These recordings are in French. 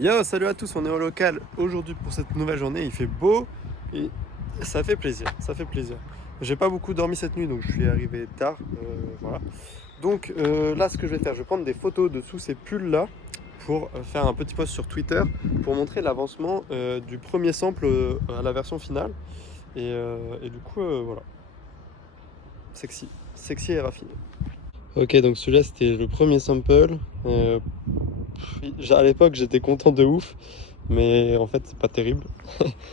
Yo, salut à tous, on est au local aujourd'hui pour cette nouvelle journée. Il fait beau et ça fait plaisir, ça fait plaisir. J'ai pas beaucoup dormi cette nuit donc je suis arrivé tard, voilà. Donc là, ce que je vais faire, je vais prendre des photos de sous ces pulls là pour faire un petit post sur Twitter pour montrer l'avancement du premier sample à la version finale. Et du coup, voilà, sexy et raffiné. Ok, donc celui-là c'était le premier sample. À l'époque j'étais content de ouf, mais en fait c'est pas terrible.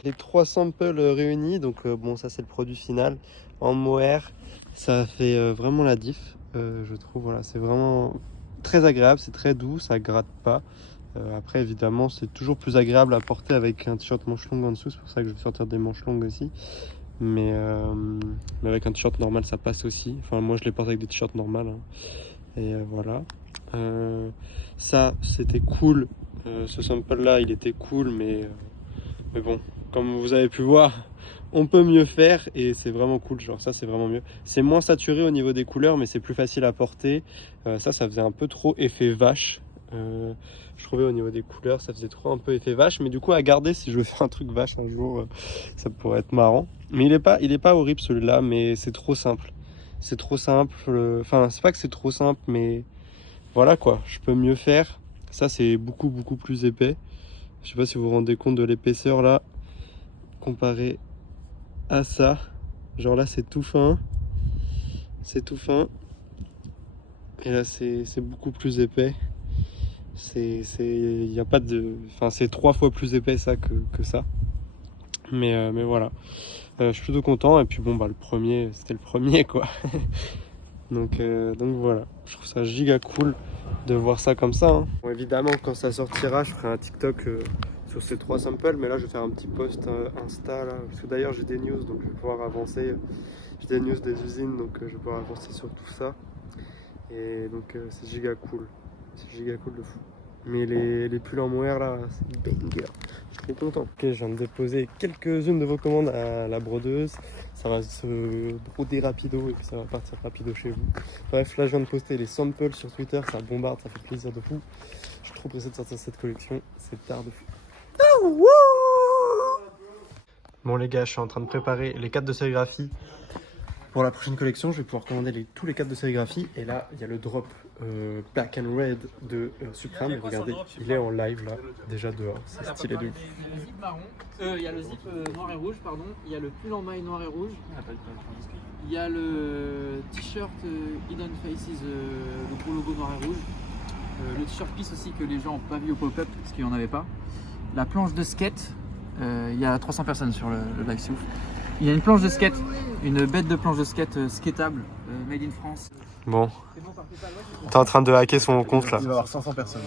Les trois samples réunis, donc bon, ça c'est le produit final en mohair, ça fait vraiment la diff, je trouve. Voilà, c'est vraiment très agréable, c'est très doux, ça gratte pas. Après évidemment c'est toujours plus agréable à porter avec un t-shirt manche longue en dessous, c'est pour ça que je vais sortir des manches longues aussi. Mais avec un t-shirt normal ça passe aussi. Enfin moi je les porte avec des t-shirts normales, hein. Et voilà. Ça c'était cool, ce sample là il était cool, mais bon, comme vous avez pu voir, on peut mieux faire et c'est vraiment cool. Genre ça c'est vraiment mieux, c'est moins saturé au niveau des couleurs mais c'est plus facile à porter. Ça faisait un peu trop effet vache, je trouvais. Au niveau des couleurs ça faisait trop un peu effet vache, mais du coup à garder si je veux faire un truc vache un jour, ça pourrait être marrant. Mais il est pas horrible celui-là, mais c'est trop simple. C'est trop simple, enfin c'est pas que c'est trop simple, mais voilà quoi, je peux mieux faire. Ça c'est beaucoup plus épais. Je sais pas si vous vous rendez compte de l'épaisseur là, comparé à ça. Genre là c'est tout fin. C'est tout fin. Et là c'est beaucoup plus épais. Il y a pas de... Enfin c'est 3 fois plus épais ça que ça. Mais voilà. Je suis plutôt content. Et puis bon bah le premier, c'était le premier quoi. Donc voilà, je trouve ça giga cool de voir ça comme ça, hein. Bon, évidemment quand ça sortira je ferai un TikTok sur ces trois samples, mais là je vais faire un petit post Insta là, parce que d'ailleurs j'ai des news donc je vais pouvoir avancer. J'ai des news des usines donc je vais pouvoir avancer sur tout ça. Et donc c'est giga cool de fou. Mais les pulls en mohair là, c'est banger. Je suis trop content. Ok, je viens de déposer quelques-unes de vos commandes à la brodeuse. Ça va se broder rapido et puis ça va partir rapido chez vous. Bref, là je viens de poster les samples sur Twitter, ça bombarde, ça fait plaisir de fou. Je suis trop pressé de sortir cette collection, c'est tard de fou. Bon les gars, je suis en train de préparer les cadres de sérigraphie. Pour la prochaine collection, je vais pouvoir commander tous les cadres de sérigraphie. Et là, il y a le drop Black and Red de Supreme. Et regardez, il est en live là, déjà dehors. C'est stylé de ouf. Il y a le zip marron, il y a le zip noir et rouge, pardon. Il y a le pull en maille noir et rouge. Il y a le t-shirt Hidden Faces, le gros logo noir et rouge. Le t-shirt Peace aussi que les gens n'ont pas vu au pop-up parce qu'il n'y en avait pas. La planche de skate, il y a 300 personnes sur le live, c'est ouf. Il y a une planche de skate, une bête de planche de skate skatable, made in France. Bon, t'es en train de hacker son compte là. Il va y avoir 500 personnes.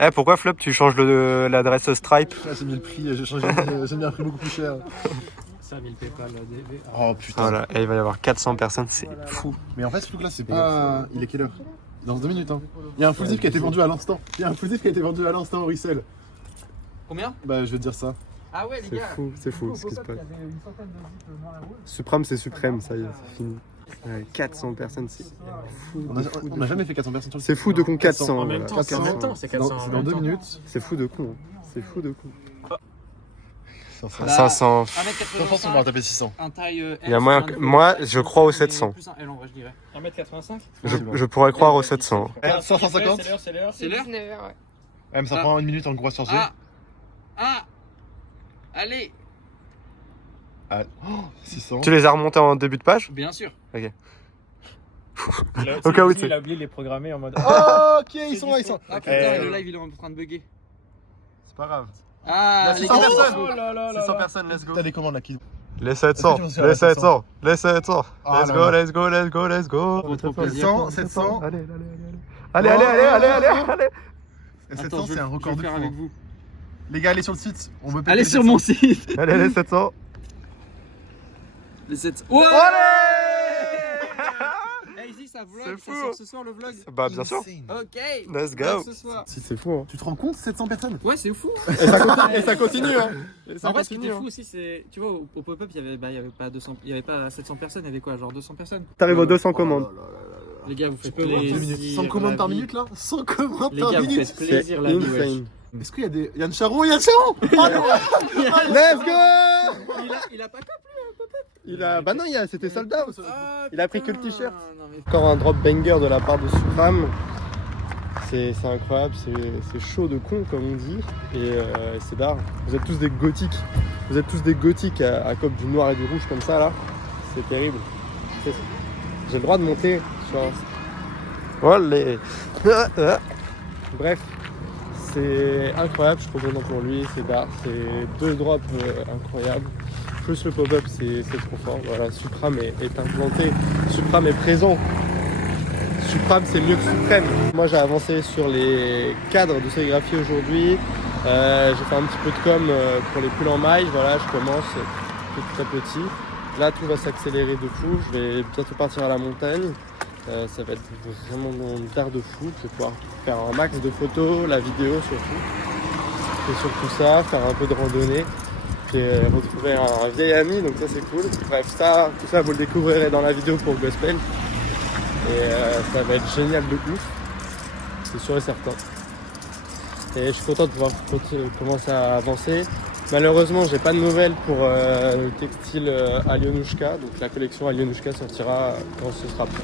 Eh, pourquoi Flop, tu changes l'adresse Stripe? J'ai mis le prix, j'ai mis un prix beaucoup plus cher. Ça a mis le PayPal DV. Oh putain. Voilà, et il va y avoir 400 personnes, c'est fou. Mais en fait, ce truc là, c'est pas. Il est quelle heure? Dans 2 minutes. Hein. Il y a un full zip qui a été vendu à l'instant. Au resell. Combien? Bah, je vais te dire ça. Ah ouais, les gars. C'est fou ce qui se passe. Il y avait une centaine de zips noir et rouge. Supreme, c'est suprême, ça y est, c'est fini. 400 personnes, c'est fou. On n'a jamais fait 400 personnes sur le C'est fou de con 400. En même temps, c'est en même temps, c'est 400. C'est dans 2 minutes. C'est fou de con. C'est fou de con. 500. 500. 1m85, on va taper 600. un taille Il y a moyen que... Moi, je crois aux 700. Plus un L en vrai, je dirais. 1m85. Je pourrais croire aux 700. 550. C'est l'heure. C'est l'heure? 19h, ouais. Ouais, mais ça prend 1 minute en gros à charger. Allez. Ah, oh, 600. Tu les as remontés en début de page? Bien sûr. Au cas où tu il a oublié de les programmer en mode. Oh, ok, ils sont là. Ah putain, le live il est en train de bugger. C'est pas grave. Ah, Il y les a 600 gars. personnes. Oh là là là 600 là. personnes, let's go. T'as des commandes là qui. Les 700, Est-ce que tu me les suis à la 700, les 700. Ah, Let's là, go, là. let's go, let's go, let's go. Trop plaisir. 700, 700. Allez. Et Attends, 700, je c'est un vais record de faire fou. avec Hein. vous. Les gars, allez sur le site. On veut péter Allez les sur 700. mon site. Allez, les 700. Les 700. Ouais. Hey, ici ça vlog, C'est ça fou. sort ce soir le vlog. Bah, bien sûr. Ok. Let's go. Vlog ce soir. Si c'est fou. Hein. Tu te rends compte, 700 personnes? Ouais, c'est fou. Et ça continue, hein. En vrai, ce qui était fou aussi, c'est, tu vois, au pop-up, il y avait pas 200, il y avait pas 700 personnes, il y avait quoi, genre 200 personnes. T'arrives aux 200 commandes. Les gars, vous faites peux voir 2 minutes. plaisir. 100 commandes la par vie. minute là? 100 commandes Les par gars, vous minute? faites plaisir la vie, wesh. insane. Est-ce qu'il y a des. Yann Charon, Yann Charon. Let's go! Il a pas cap. Il a. Bah non, c'était sold out. Ah, Il a pris que le putain. t-shirt. Non, mais... Encore un drop banger de la part de Supreme. C'est incroyable, c'est chaud de con comme on dit. Et c'est d'art. Vous êtes tous des gothiques. Vous êtes tous des gothiques à cop du noir et du rouge comme ça là. C'est terrible. J'ai le droit de monter sur un... Voilà. Bref, c'est incroyable, je suis trop content pour lui, c'est d'art, c'est 2 drops incroyables. Plus le pop-up, c'est trop fort. Voilà, Supreme est implanté, Supreme est présent. Supreme, c'est mieux que Supreme. Moi, j'ai avancé sur les cadres de sérigraphie aujourd'hui. J'ai fait un petit peu de com pour les pulls en maille. Voilà, je commence petit à petit. Là, tout va s'accélérer de fou. Je vais bientôt partir à la montagne. Ça va être vraiment d'art de fou. Je vais pouvoir faire un max de photos, la vidéo surtout. Et surtout ça, faire un peu de randonnée. J'ai retrouvé un vieil ami, donc ça c'est cool. Bref, tout ça vous le découvrirez dans la vidéo pour Gospel. Et ça va être génial de ouf, c'est sûr et certain. Et je suis content de pouvoir commencer à avancer. Malheureusement, j'ai pas de nouvelles pour le textile Alionushka, donc la collection Alionushka sortira quand ce sera prêt.